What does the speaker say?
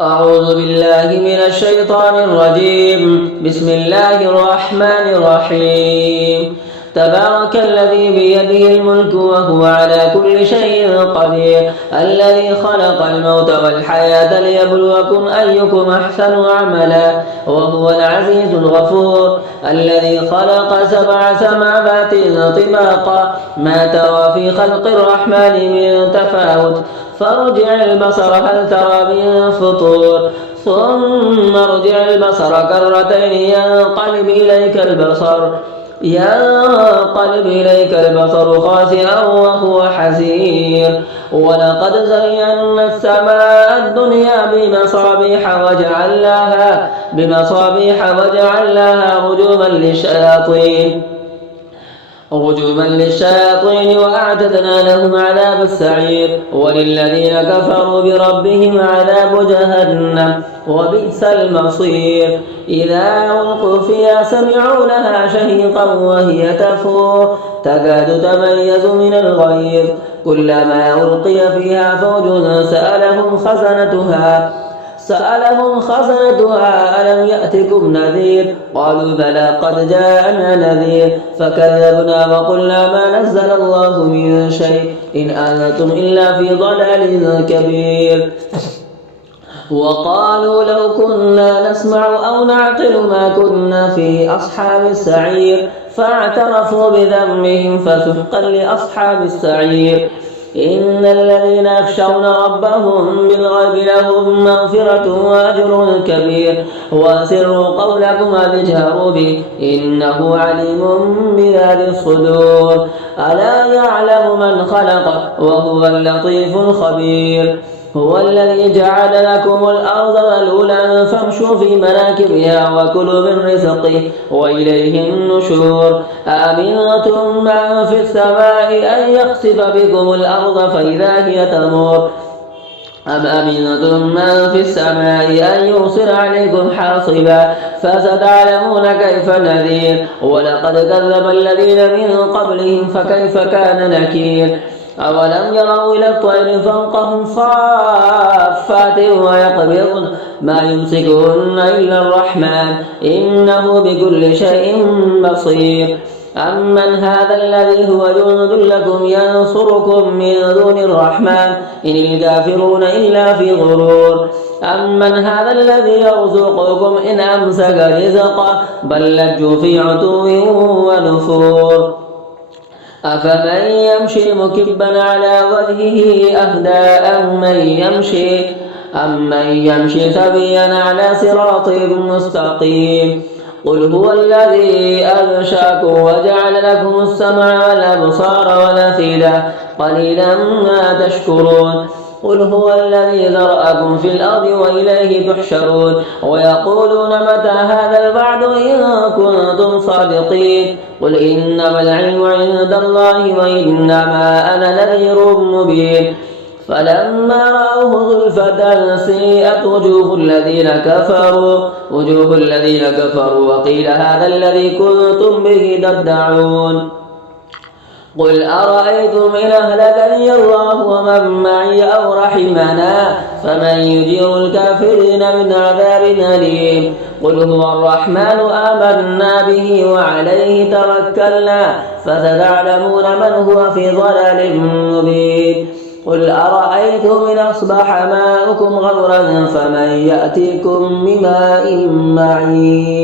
أعوذ بالله من الشيطان الرجيم. بسم الله الرحمن الرحيم. تبارك الذي بيده الملك وهو على كل شيء قدير، الذي خلق الموت والحياة ليبلوكم أيكم أحسن عملا، وهو العزيز الغفور، الذي خلق 7 سماوات طباقا، ما ترى في خلق الرحمن من تفاوت، فارجع البصر هل ترى من فطور، ثم ارجع البصر كرتين ينقلب إليك البصر خاسئا وهو حسير. ولقد زينا السماء الدنيا بمصابيح وجعلناها رجوما للشياطين وأعتدنا لهم عذاب السعير. وللذين كفروا بربهم عذاب جهنم وبئس المصير. إذا ألقوا فيها سمعوا لها شهيقا وهي تفور تكاد تميز من الغيظ، كلما ألقي فيها فوج سألهم خزنتها ألم يأتكم نذير؟ قالوا بلى قد جاءنا نذير فكذبنا وقلنا ما نزل الله من شيء إن أنتم إلا في ضلال كبير. وقالوا لو كنا نسمع أو نعقل ما كنا في أصحاب السعير، فاعترفوا بذنبهم فسحقا لأصحاب السعير. إن الذين يخشون ربهم بالغيب لهم مغفرة وأجر كبير. وأسروا قولكم أو اجهروا به إنه عليم بذات الصدور. ألا يعلم من خلق وهو اللطيف الخبير. هو الذي جعل لكم الأرض ذلولا فامشوا في مناكبها وكلوا من رزقه وإليه النشور. أأمنتم من في السماء أن يخسف بكم الأرض فإذا هي تمور أم أمنتم من في السماء أن يرسل عليكم حاصبا فستعلمون كيف نذير. ولقد كذب الذين من قبلهم فكيف كان نكير. أولم يروا إلى الطير فوقهم صافات ويقبضن ما يمسكهن إلا الرحمن إنه بكل شيء بصير. أمن هذا الذي هو جند لكم ينصركم من دون الرحمن إن الكافرون إلا في غرور. أمن هذا الذي يرزقكم إن أمسك رزقه بل لجوا في عتو ونفور. أفمن يمشي مكبا على وجهه أهدى أمن يمشي سويا على صراط مستقيم. قل هو الذي أنشأكم وجعل لكم السمع والأبصار والأفئدة قليلا ما تشكرون. قل هو الذي ذرأكم في الأرض وإليه تحشرون. ويقولون متى هذا الوعد إن كنتم صادقين. قل إنما العلم عند الله وإنما أنا نذير مبين. فلما رأوه زلفة سيئت وجوه الذين كفروا وقيل هذا الذي كنتم به تدعون. قل أرأيتم إن أهلكني الله ومن معي أو رحمنا فمن يجير الكافرين من عذاب أليم. قل هو الرحمن آمنا به وعليه توكلنا فستعلمون من هو في ضلال مبين. قل أرأيتم إن أصبح ماؤكم غورا فمن يأتيكم بماء معين.